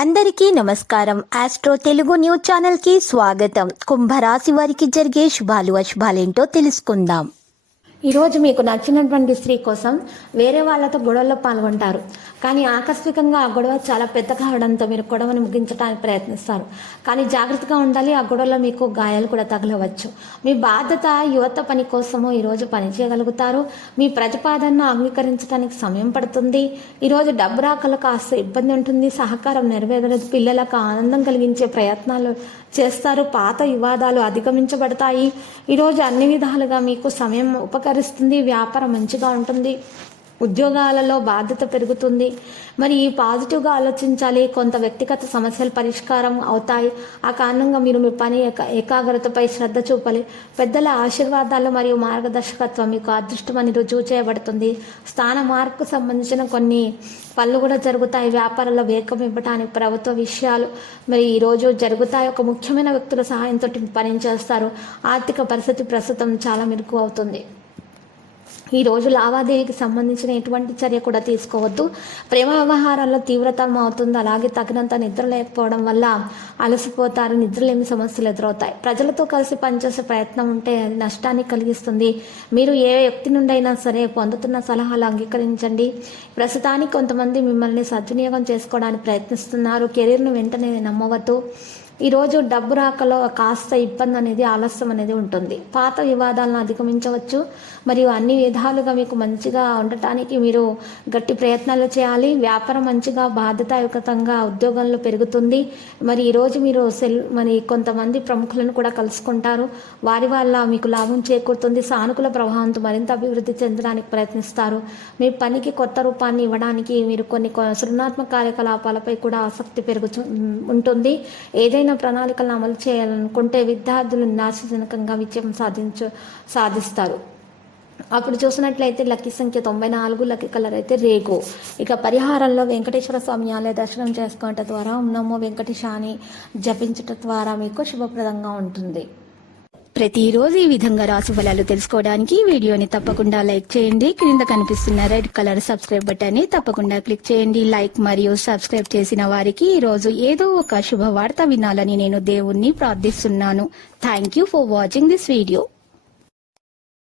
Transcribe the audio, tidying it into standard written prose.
అందరికీ నమస్కారం. Astro Telugu news channel కి స్వాగతం. కుంభరాశి వారికి జరిగే శుభాలు అశుభాలేంటో తెలుసుకుందాం. ఈరోజు మీకు నచ్చినటువంటి స్త్రీ కోసం వేరే వాళ్ళతో గొడవల్లో పాల్గొంటారు. కానీ ఆకస్మికంగా ఆ గొడవ చాలా పెద్ద కావడంతో మీరు గొడవను ముగించడానికి ప్రయత్నిస్తారు. కానీ జాగ్రత్తగా ఉండాలి. ఆ గొడవలో మీకు గాయాలు కూడా తగలవచ్చు. మీ బాధ్యత యువత పని కోసము ఈరోజు పని చేయగలుగుతారు. మీ ప్రతిపాదనను అంగీకరించడానికి సమయం పడుతుంది. ఈరోజు డబ్బు రాకలు కాస్త ఇబ్బంది ఉంటుంది. సహకారం నెరవేరదు. పిల్లలకు ఆనందం కలిగించే ప్రయత్నాలు చేస్తారు. పాత వివాదాలు అధిగమించబడతాయి. ఈరోజు అన్ని విధాలుగా మీకు సమయం ఉపకరిస్తుంది. వ్యాపారం మంచిగా ఉంటుంది. ఉద్యోగాలలో బాధ్యత పెరుగుతుంది. మరి ఈ పాజిటివ్గా ఆలోచించాలి. కొంత వ్యక్తిగత సమస్యలు పరిష్కారం అవుతాయి. ఆ కారణంగా మీరు మీ పని ఏకాగ్రతపై శ్రద్ధ చూపాలి. పెద్దల ఆశీర్వాదాలు మరియు మార్గదర్శకత్వం మీకు అదృష్టమని రుజువు చేయబడుతుంది. స్థాన మార్పుకు సంబంధించిన కొన్ని పనులు కూడా జరుగుతాయి. వ్యాపారంలో వేగం ఇవ్వడానికి ప్రభుత్వ విషయాలు మరి ఈరోజు జరుగుతాయి. ఒక ముఖ్యమైన వ్యక్తుల సహాయంతో పని చేస్తారు. ఆర్థిక పరిస్థితి ప్రస్తుతం చాలా మెరుగు అవుతుంది. ఈ రోజు లావాదేవీకి సంబంధించిన ఎటువంటి చర్య కూడా తీసుకోవద్దు. ప్రేమ వ్యవహారాల్లో తీవ్రతరం అవుతుంది. అలాగే తగినంత నిద్ర లేకపోవడం వల్ల అలసిపోతారు. నిద్రలేమి సమస్యలు ఎదురవుతాయి. ప్రజలతో కలిసి పనిచేసే ప్రయత్నం ఉంటే అది నష్టాన్ని కలిగిస్తుంది. మీరు ఏ వ్యక్తి నుండి అయినా సరే పొందుతున్న సలహాలు అంగీకరించండి. ప్రస్తుతానికి కొంతమంది మిమ్మల్ని సద్వినియోగం చేసుకోవడానికి ప్రయత్నిస్తున్నారు. కెరీర్ను వెంటనే నమ్మవద్దు. ఈరోజు డబ్బు రాకలో కాస్త ఇబ్బంది అనేది ఆలస్యం అనేది ఉంటుంది. పాత వివాదాలను అధిగమించవచ్చు. మరియు అన్ని విధాలుగా మీకు మంచిగా ఉండటానికి మీరు గట్టి ప్రయత్నాలు చేయాలి. వ్యాపారం మంచిగా బాధ్యతాయుతంగా ఉద్యోగంలో పెరుగుతుంది. మరి ఈరోజు మీరు మరి కొంతమంది ప్రముఖులను కూడా కలుసుకుంటారు. వారి వల్ల మీకు లాభం చేకూరుతుంది. సానుకూల ప్రభావంతో మరింత అభివృద్ధి చెందడానికి ప్రయత్నిస్తారు. మీ పనికి కొత్త రూపాన్ని ఇవ్వడానికి మీరు కొన్ని సృజనాత్మక కార్యకలాపాలపై కూడా ఆసక్తి ఉంటుంది. ఏదైనా ప్రణాళికలను అమలు చేయాలనుకుంటే విద్యార్థులు నాశజనకంగా విజయం సాధిస్తారు. అప్పుడు చూసినట్లయితే లక్కీ సంఖ్య 94, లక్కీ కలర్ అయితే రేగు. ఇక పరిహారంలో వెంకటేశ్వర స్వామి ఆలయ దర్శనం చేసుకోవటం ద్వారా నమో వెంకటేశాన్ని జపించటం ద్వారా మీకు శుభప్రదంగా ఉంటుంది. ప్రతిరోజు ఈ విధంగా రాశి ఫలాలు తెలుసుకోవడానికి వీడియోని తప్పకుండా లైక్ చేయండి. క్రింద కనిపిస్తున్న రెడ్ కలర్ సబ్స్క్రైబ్ బటన్ ని తప్పకుండా క్లిక్ చేయండి. లైక్ మరియు సబ్స్క్రైబ్ చేసిన వారికి ఈ రోజు ఏదో ఒక శుభవార్త వినాలని నేను దేవుణ్ణి ప్రార్థిస్తున్నాను. Thank you for watching this video.